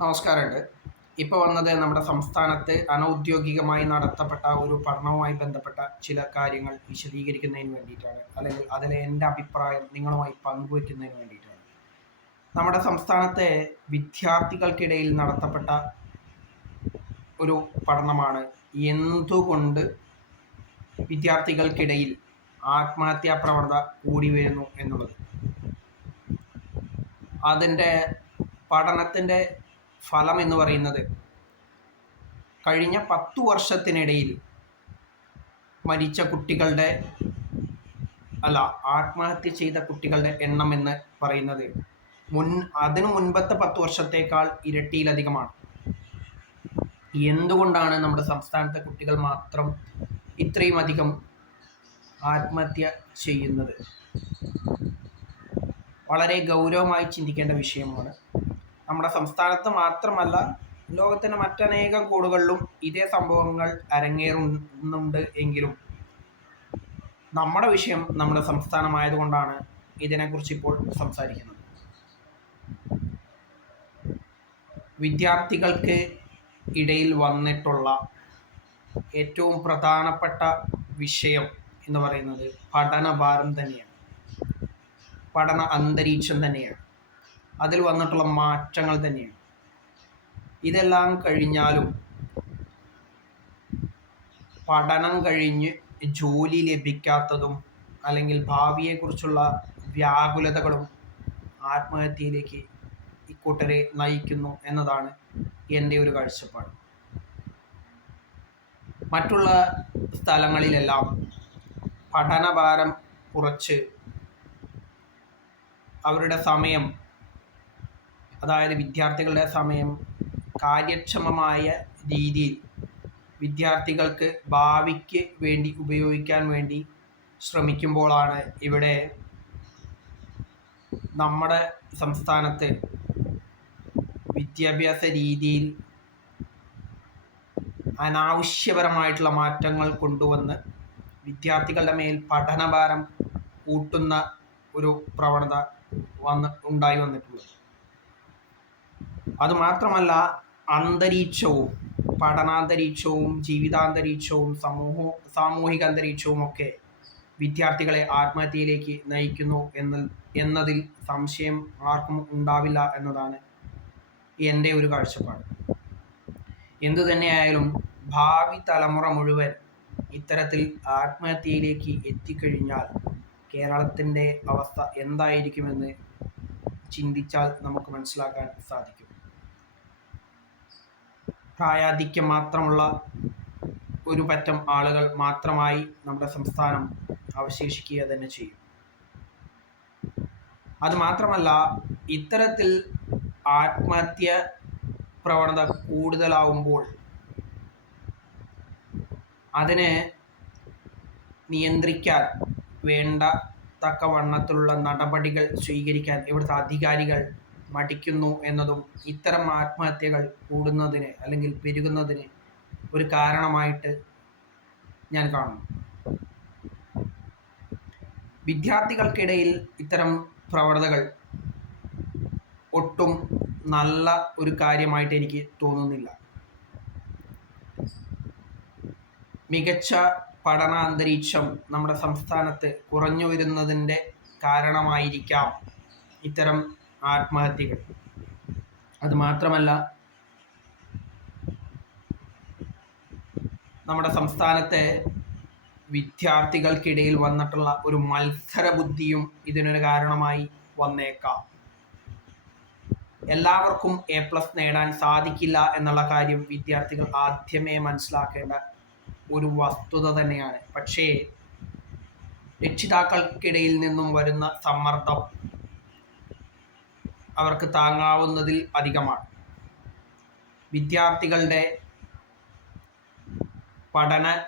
നമസ്കാരമുണ്ട്. ഇപ്പോൾ വന്നത് നമ്മുടെ സംസ്ഥാനത്ത് അനൗദ്യോഗികമായി നടത്തപ്പെട്ട ഒരു പഠനവുമായി ബന്ധപ്പെട്ട ചില കാര്യങ്ങൾ വിശദീകരിക്കുന്നതിന് വേണ്ടിയിട്ടാണ്. അല്ലെങ്കിൽ അതിലെ എന്റെ അഭിപ്രായം നിങ്ങളുമായി പങ്കുവയ്ക്കുന്നതിന് വേണ്ടിയിട്ടാണ്. നമ്മുടെ സംസ്ഥാനത്തെ വിദ്യാർത്ഥികൾക്കിടയിൽ നടത്തപ്പെട്ട ഒരു പഠനമാണ് എന്തുകൊണ്ട് വിദ്യാർത്ഥികൾക്കിടയിൽ ആത്മഹത്യാ പ്രവണത കൂടി വരുന്നു എന്നുള്ളത്. അതിന്റെ പഠനത്തിന്റെ ഫലം എന്ന് പറയുന്നത് കഴിഞ്ഞ പത്തു വർഷത്തിനിടയിൽ മരിച്ച കുട്ടികളുടെ അല്ല ആത്മഹത്യ ചെയ്ത കുട്ടികളുടെ എണ്ണം എന്ന് പറയുന്നത് മുൻ അതിനു മുൻപത്തെ പത്ത് വർഷത്തേക്കാൾ ഇരട്ടിയിലധികമാണ്. എന്തുകൊണ്ടാണ് നമ്മുടെ സംസ്ഥാനത്തെ കുട്ടികൾ മാത്രം ഇത്രയും അധികം ആത്മഹത്യ ചെയ്യുന്നത്? വളരെ ഗൗരവമായി ചിന്തിക്കേണ്ട വിഷയമാണ് നമ്മുടെ സംസ്ഥാനത്ത് മാത്രമല്ല ലോകത്തിന്റെ മറ്റനേകം കൂടുകളിലും ഇതേ സംഭവങ്ങൾ അരങ്ങേറുന്നുണ്ട് എങ്കിലും നമ്മുടെ വിഷയം നമ്മുടെ സംസ്ഥാനമായതുകൊണ്ടാണ് ഇതിനെക്കുറിച്ച് ഇപ്പോൾ സംസാരിക്കുന്നത്. വിദ്യാർത്ഥികൾക്ക് ഇടയിൽ വന്നിട്ടുള്ള ഏറ്റവും പ്രധാനപ്പെട്ട വിഷയം എന്ന് പറയുന്നത് പഠനഭാരം തന്നെയാണ്. പഠന അന്തരീക്ഷം തന്നെയാണ്. അതിൽ വന്നിട്ടുള്ള മാറ്റങ്ങൾ തന്നെയാണ്. ഇതെല്ലാം കഴിഞ്ഞാലും പഠനം കഴിഞ്ഞ് ജോലി ലഭിക്കാത്തതും അല്ലെങ്കിൽ ഭാവിയെക്കുറിച്ചുള്ള വ്യാകുലതകളും ആത്മഹത്യയിലേക്ക് ഇക്കൂട്ടരെ നയിക്കുന്നു എന്നതാണ് എന്റെ ഒരു കാഴ്ചപ്പാട്. മറ്റുള്ള സ്ഥലങ്ങളിലെല്ലാം പഠനഭാരം കുറച്ച് അവരുടെ സമയം അതായത് വിദ്യാർത്ഥികളുടെ സമയം കാര്യക്ഷമമായ രീതിയിൽ വിദ്യാർത്ഥികൾക്ക് ഭാവിക്ക് വേണ്ടി ഉപയോഗിക്കാൻ വേണ്ടി ശ്രമിക്കുമ്പോഴാണ് ഇവിടെ നമ്മുടെ സംസ്ഥാനത്ത് വിദ്യാഭ്യാസ രീതിയിൽ അനാവശ്യപരമായിട്ടുള്ള മാറ്റങ്ങൾ കൊണ്ടുവന്ന് വിദ്യാർത്ഥികളുടെ മേൽ പഠനഭാരം കൂട്ടുന്ന ഒരു പ്രവണത വന്ന് ഉണ്ടായി വന്നിട്ടുള്ളത്. അതുമാത്രമല്ല അന്തരീക്ഷവും പഠനാന്തരീക്ഷവും ജീവിതാന്തരീക്ഷവും സമൂഹ സാമൂഹിക അന്തരീക്ഷവും ഒക്കെ വിദ്യാർത്ഥികളെ ആത്മഹത്യയിലേക്ക് നയിക്കുന്നു എന്ന എന്നതിൽ സംശയം ആർക്കും ഉണ്ടാവില്ല എന്നതാണ് എന്റെ ഒരു കാഴ്ചപ്പാട്. എന്തു തന്നെയായാലും ഭാവി തലമുറ മുഴുവൻ ഇത്തരത്തിൽ ആത്മഹത്യയിലേക്ക് എത്തിക്കഴിഞ്ഞാൽ കേരളത്തിന്റെ അവസ്ഥ എന്തായിരിക്കുമെന്ന് ചിന്തിച്ചാൽ നമുക്ക് മനസ്സിലാക്കാൻ സാധിക്കും. പ്രായാധിക്യം മാത്രമുള്ള ഒരു പറ്റം ആളുകൾ മാത്രമായി നമ്മുടെ സംസ്ഥാനം അവശേഷിക്കുക തന്നെ ചെയ്യും. അതുമാത്രമല്ല ഇത്തരത്തിൽ ആത്മഹത്യ പ്രവണത കൂടുതലാവുമ്പോൾ അതിനെ നിയന്ത്രിക്കാൻ വേണ്ട തക്കവണ്ണത്തിലുള്ള നടപടികൾ സ്വീകരിക്കാൻ ഇവിടുത്തെ അധികാരികൾ മടിക്കുന്നു എന്നതും ഇത്തരം ആത്മഹത്യകൾ കൂടുന്നതിന് അല്ലെങ്കിൽ പെരുകുന്നതിന് ഒരു കാരണമായിട്ട് ഞാൻ കാണുന്നു. വിദ്യാർത്ഥികൾക്കിടയിൽ ഇത്തരം പ്രവണതകൾ ഒട്ടും നല്ല ഒരു കാര്യമായിട്ട് എനിക്ക് തോന്നുന്നില്ല. മികച്ച പഠന അന്തരീക്ഷം നമ്മുടെ സംസ്ഥാനത്ത് കുറഞ്ഞു വരുന്നതിന്റെ കാരണമായിരിക്കാം ഇത്തരം ആത്മഹത്യകൾ. അത് മാത്രമല്ല നമ്മുടെ സംസ്ഥാനത്തെ വിദ്യാർത്ഥികൾക്കിടയിൽ വന്നിട്ടുള്ള ഒരു മത്സര ബുദ്ധിയും ഇതിനൊരു കാരണമായി വന്നേക്കാം. എല്ലാവർക്കും എ പ്ലസ് നേടാൻ സാധിക്കില്ല എന്നുള്ള കാര്യം വിദ്യാർത്ഥികൾ ആദ്യമേ മനസ്സിലാക്കേണ്ട ഒരു വസ്തുത തന്നെയാണ്. പക്ഷേ രക്ഷിതാക്കൾക്കിടയിൽ നിന്നും വരുന്ന സമ്മർദ്ദം അവർക്ക് താങ്ങാവുന്നതിൽ അധികമാണ്. വിദ്യാർത്ഥികളുടെ പഠന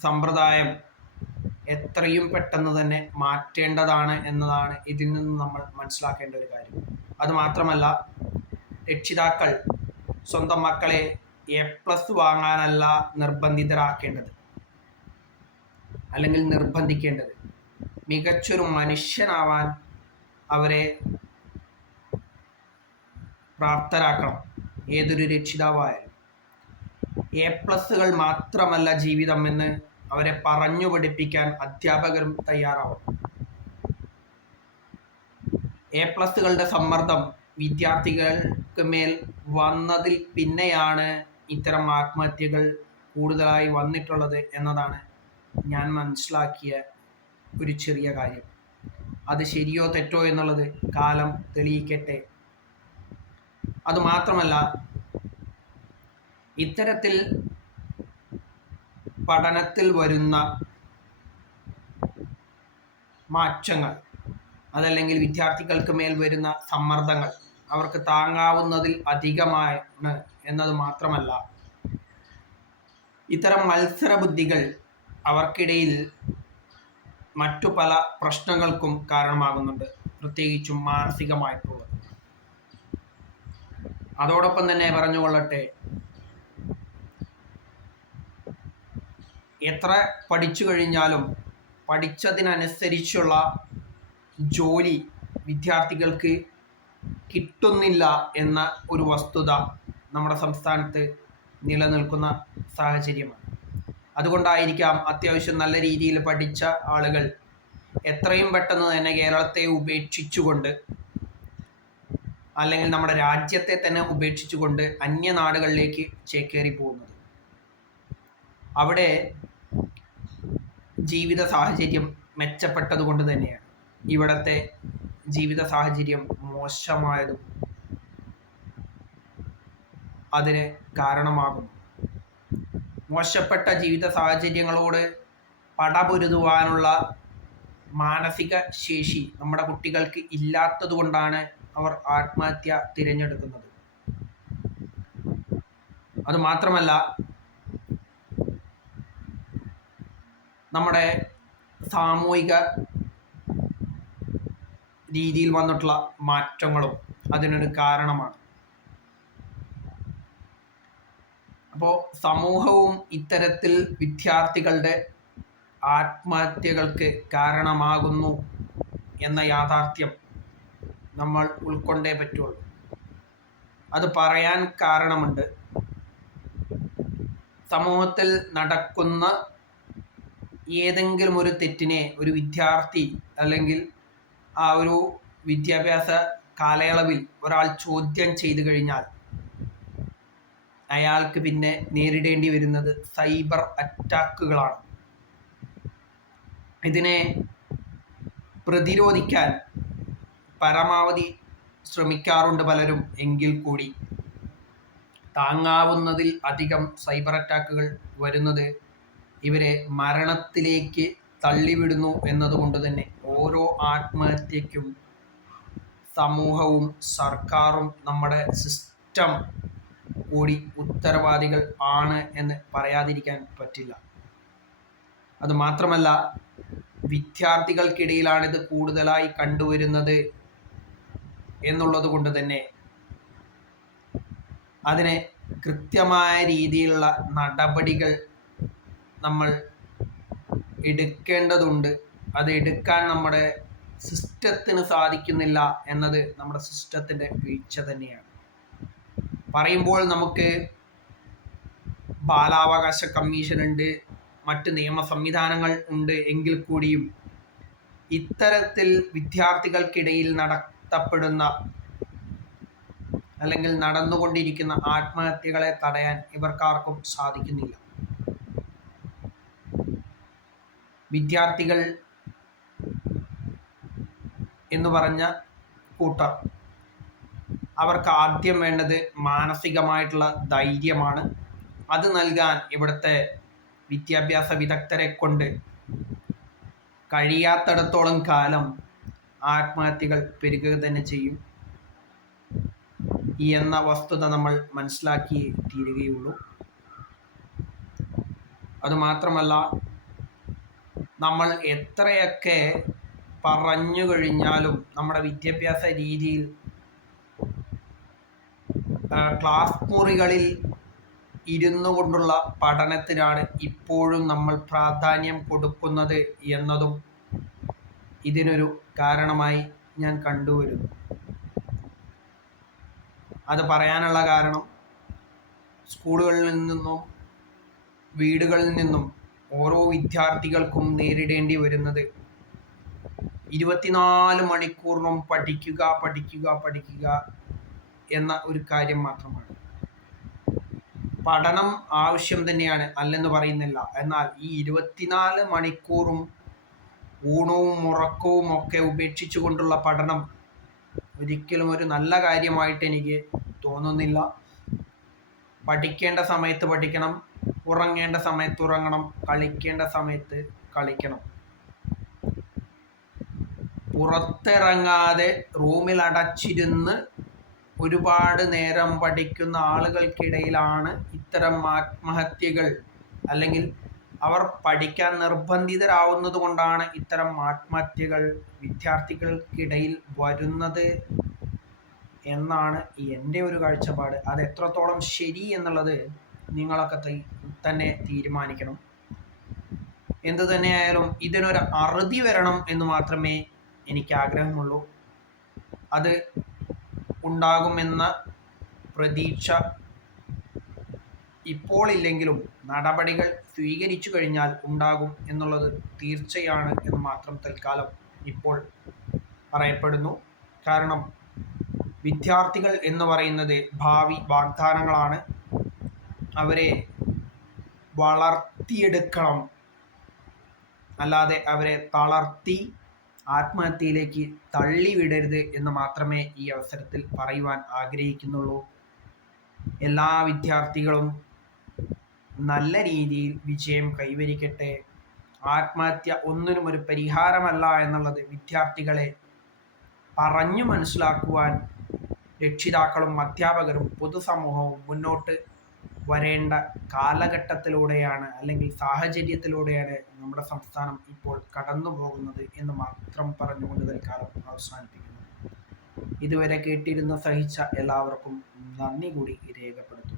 സമ്പ്രദായം എത്രയും പെട്ടെന്ന് തന്നെ മാറ്റേണ്ടതാണ് എന്നതാണ് ഇതിൽ നിന്ന് നമ്മൾ മനസ്സിലാക്കേണ്ട ഒരു കാര്യം. അതുമാത്രമല്ല രക്ഷിതാക്കൾ സ്വന്തം മക്കളെ എ പ്ലസ് വാങ്ങാനല്ല നിർബന്ധിതരാക്കേണ്ടത്. അല്ലെങ്കിൽ നിർബന്ധിക്കേണ്ടത്. മികച്ചൊരു മനുഷ്യനാവാൻ അവരെ പ്രാപ്തരാക്കണം. ഏതൊരു രക്ഷിതാവായാലും. എ പ്ലസുകൾ മാത്രമല്ല ജീവിതം എന്ന് അവരെ പറഞ്ഞു പഠിപ്പിക്കാൻ അധ്യാപകരും തയ്യാറാവണം. എ പ്ലസുകളുടെ സമ്മർദ്ദം വിദ്യാർത്ഥികൾക്ക് മേൽ വന്നതിൽ പിന്നെയാണ് ഇത്തരം ആത്മഹത്യകൾ കൂടുതലായി വന്നിട്ടുള്ളത് എന്നതാണ് ഞാൻ മനസ്സിലാക്കിയ ഒരു ചെറിയ കാര്യം. അത് ശരിയോ തെറ്റോ എന്നുള്ളത് കാലം തെളിയിക്കട്ടെ. അതുമാത്രമല്ല ഇത്തരത്തിൽ പഠനത്തിൽ വരുന്ന മാറ്റങ്ങൾ അതല്ലെങ്കിൽ വിദ്യാർത്ഥികൾക്ക് മേൽ വരുന്ന സമ്മർദ്ദങ്ങൾ അവർക്ക് താങ്ങാവുന്നതിൽ അധികമാണ് എന്നത് മാത്രമല്ല ഇത്തരം മത്സര ബുദ്ധികൾ അവർക്കിടയിൽ മറ്റു പല പ്രശ്നങ്ങൾക്കും കാരണമാകുന്നുണ്ട് പ്രത്യേകിച്ചും മാനസികമായിട്ടുള്ളത്. അതോടൊപ്പം തന്നെ പറഞ്ഞുകൊള്ളട്ടെ. എത്ര പഠിച്ചു കഴിഞ്ഞാലും പഠിച്ചതിനനുസരിച്ചുള്ള ജോലി വിദ്യാർത്ഥികൾക്ക് കിട്ടുന്നില്ല എന്ന ഒരു വസ്തുത നമ്മുടെ സംസ്ഥാനത്ത് നിലനിൽക്കുന്ന സാഹചര്യമാണ്. അതുകൊണ്ടായിരിക്കാം അത്യാവശ്യം നല്ല രീതിയിൽ പഠിച്ച ആളുകൾ എത്രയും പെട്ടെന്ന് തന്നെ കേരളത്തെ ഉപേക്ഷിച്ചുകൊണ്ട് അല്ലെങ്കിൽ നമ്മുടെ രാജ്യത്തെ തന്നെ ഉപേക്ഷിച്ചുകൊണ്ട് അന്യനാടുകളിലേക്ക് ചേക്കേറി പോകുന്നത്. അവിടെ ജീവിത സാഹചര്യം മെച്ചപ്പെട്ടത് കൊണ്ട് തന്നെയാണ്. ഇവിടത്തെ ജീവിത സാഹചര്യം മോശമായതും അതിന് കാരണമാകുന്നു. മോശപ്പെട്ട ജീവിത സാഹചര്യങ്ങളോട് പടപൊരുതുവാനുള്ള മാനസിക ശേഷി നമ്മുടെ കുട്ടികൾക്ക് ഇല്ലാത്തത് കൊണ്ടാണ് അവർ ആത്മഹത്യ തിരഞ്ഞെടുക്കുന്നത്. അത് മാത്രമല്ല നമ്മുടെ സാമൂഹിക രീതിയിൽ വന്നിട്ടുള്ള മാറ്റങ്ങളും അതിനൊരു കാരണമാണ്. അപ്പോൾ സമൂഹവും ഇത്തരത്തിൽ വിദ്യാർത്ഥികളുടെ ആത്മഹത്യകൾക്ക് കാരണമാകുന്നു എന്ന യാഥാർത്ഥ്യം നമ്മൾ ഉൾക്കൊണ്ടേ പറ്റുള്ളൂ. അത് പറയാൻ കാരണമുണ്ട്. സമൂഹത്തിൽ നടക്കുന്ന ഏതെങ്കിലും ഒരു തെറ്റിനെ ഒരു വിദ്യാർത്ഥി അല്ലെങ്കിൽ ആ ഒരു വിദ്യാഭ്യാസ കാലയളവിൽ ഒരാൾ ചോദ്യം ചെയ്തു കഴിഞ്ഞാൽ അയാൾക്ക് പിന്നെ നേരിടേണ്ടി വരുന്നത് സൈബർ അറ്റാക്കുകളാണ്. ഇതിനെ പ്രതിരോധിക്കാൻ പരമാവധി ശ്രമിക്കാറുണ്ട് പലരും എങ്കിൽ കൂടി. താങ്ങാവുന്നതിൽ അധികം സൈബർ അറ്റാക്കുകൾ വരുന്നത് ഇവരെ മരണത്തിലേക്ക് തള്ളിവിടുന്നു എന്നതുകൊണ്ട് തന്നെ ഓരോ ആത്മഹത്യക്കും സമൂഹവും സർക്കാരും നമ്മുടെ സിസ്റ്റം കൂടി ഉത്തരവാദികൾ ആണ് എന്ന് പറയാതിരിക്കാൻ പറ്റില്ല. അത് അതുമാത്രമല്ല വിദ്യാർത്ഥികൾക്കിടയിലാണിത് കൂടുതലായി കണ്ടുവരുന്നത്. എന്നുള്ളത് കൊണ്ട് തന്നെ അതിനെ കൃത്യമായ രീതിയിലുള്ള നടപടികൾ നമ്മൾ എടുക്കേണ്ടതുണ്ട്. അത് എടുക്കാൻ നമ്മുടെ സിസ്റ്റത്തിന് സാധിക്കുന്നില്ല എന്നത് നമ്മുടെ സിസ്റ്റത്തിന്റെ വീഴ്ച തന്നെയാണ്. പറയുമ്പോൾ നമുക്ക് ബാലാവകാശ കമ്മീഷൻ ഉണ്ട് മറ്റ് നിയമ സംവിധാനങ്ങൾ ഉണ്ട് എങ്കിൽ കൂടിയും ഇത്തരത്തിൽ വിദ്യാർത്ഥികൾക്കിടയിൽ നടത്തപ്പെടുന്ന അല്ലെങ്കിൽ നടന്നുകൊണ്ടിരിക്കുന്ന ആത്മഹത്യകളെ തടയാൻ ഇവർക്കാർക്കും സാധിക്കുന്നില്ല. വിദ്യാർത്ഥികൾ എന്ന് പറഞ്ഞ കൂട്ടർ അവർക്ക് ആദ്യം വേണ്ടത് മാനസികമായിട്ടുള്ള ധൈര്യമാണ്. അത് നൽകാൻ ഇവിടുത്തെ വിദ്യാഭ്യാസ വിദഗ്ധരെ കൊണ്ട് കഴിയാത്തിടത്തോളം കാലം ആത്മഹത്യകൾ പെരുകുക തന്നെ ചെയ്യും. ഈ എന്ന വസ്തുത നമ്മൾ മനസ്സിലാക്കി തീരുകയുള്ളൂ. അതുമാത്രമല്ല നമ്മൾ എത്രയൊക്കെ പറഞ്ഞു കഴിഞ്ഞാലും നമ്മുടെ വിദ്യാഭ്യാസ രീതിയിൽ ക്ലാസ് മുറികളിൽ ഇരുന്നു കൊണ്ടുള്ള പഠനത്തിനാണ് ഇപ്പോഴും നമ്മൾ പ്രാധാന്യം കൊടുക്കുന്നത് എന്നതും ഇതിനൊരു കാരണമായി ഞാൻ കണ്ടുവരുന്നു. അത് പറയാനുള്ള കാരണം സ്കൂളുകളിൽ നിന്നും വീടുകളിൽ നിന്നും ഓരോ വിദ്യാർത്ഥികൾക്കും നേരിടേണ്ടി വരുന്നത് ഇരുപത്തിനാല് മണിക്കൂറിനും പഠിക്കുക പഠിക്കുക പഠിക്കുക എന്ന ഒരു കാര്യം മാത്രമാണ്. പഠനം ആവശ്യം തന്നെയാണ് അല്ലെന്ന് പറയുന്നില്ല. എന്നാൽ ഈ ഇരുപത്തിനാല് മണിക്കൂറും ഊണവും ഉറക്കവും ഒക്കെ ഉപേക്ഷിച്ചുകൊണ്ടുള്ള പഠനം ഒരിക്കലും ഒരു നല്ല കാര്യമായിട്ട് എനിക്ക് തോന്നുന്നില്ല. പഠിക്കേണ്ട സമയത്ത് പഠിക്കണം ഉറങ്ങേണ്ട സമയത്ത് ഉറങ്ങണം കളിക്കേണ്ട സമയത്ത് കളിക്കണം. പുറത്തിറങ്ങാതെ റൂമിൽ അടച്ചിരുന്ന് ഒരുപാട് നേരം പഠിക്കുന്ന ആളുകൾക്കിടയിലാണ് ഇത്തരം ആത്മഹത്യകൾ അല്ലെങ്കിൽ അവർ പഠിക്കാൻ നിർബന്ധിതരാവുന്നത് കൊണ്ടാണ് ഇത്തരം ആത്മഹത്യകൾ വിദ്യാർത്ഥികൾക്കിടയിൽ വരുന്നത് എന്നാണ് എന്റെ ഒരു കാഴ്ചപ്പാട്. അത് എത്രത്തോളം ശരി എന്നുള്ളത് നിങ്ങളൊക്കെ തന്നെ തീരുമാനിക്കണം. എന്തു തന്നെയായാലും ഇതിനൊരു അറുതി വരണം എന്ന് മാത്രമേ എനിക്ക് ആഗ്രഹമുള്ളൂ. അത് ഉണ്ടാകുമെന്ന പ്രതീക്ഷ ഇപ്പോൾ ഇല്ലെങ്കിലും നടപടികൾ സ്വീകരിച്ചു കഴിഞ്ഞാൽ ഉണ്ടാകും എന്നുള്ളത് തീർച്ചയാണ് എന്ന് മാത്രം തൽക്കാലം ഇപ്പോൾ പറയപ്പെടുന്നു. കാരണം വിദ്യാർത്ഥികൾ എന്ന് പറയുന്നത് ഭാവി വാഗ്ദാനങ്ങളാണ്. അവരെ വളർത്തിയെടുക്കണം. അല്ലാതെ അവരെ തളർത്തി ആത്മഹത്യയിലേക്ക് തള്ളിവിടരുത് എന്ന് മാത്രമേ ഈ അവസരത്തിൽ പറയുവാൻ ആഗ്രഹിക്കുന്നുള്ളൂ. എല്ലാ വിദ്യാർത്ഥികളും നല്ല രീതിയിൽ വിജയം കൈവരിക്കട്ടെ. ആത്മഹത്യ ഒന്നിനും ഒരു പരിഹാരമല്ല എന്നുള്ളത് വിദ്യാർത്ഥികളെ പറഞ്ഞു മനസ്സിലാക്കുവാൻ രക്ഷിതാക്കളും അധ്യാപകരും പൊതുസമൂഹവും മുന്നോട്ട് വരേണ്ട കാലഘട്ടത്തിലൂടെയാണ് അല്ലെങ്കിൽ സാഹചര്യത്തിലൂടെയാണ് നമ്മുടെ സംസ്ഥാനം ഇപ്പോൾ കടന്നു പോകുന്നത് എന്ന് മാത്രം പറഞ്ഞുകൊണ്ട് തൽക്കാലം അവസാനിപ്പിക്കുന്നു. ഇതുവരെ കേട്ടിരുന്ന സഹിച്ച എല്ലാവർക്കും നന്ദി കൂടി രേഖപ്പെടുത്തുന്നു.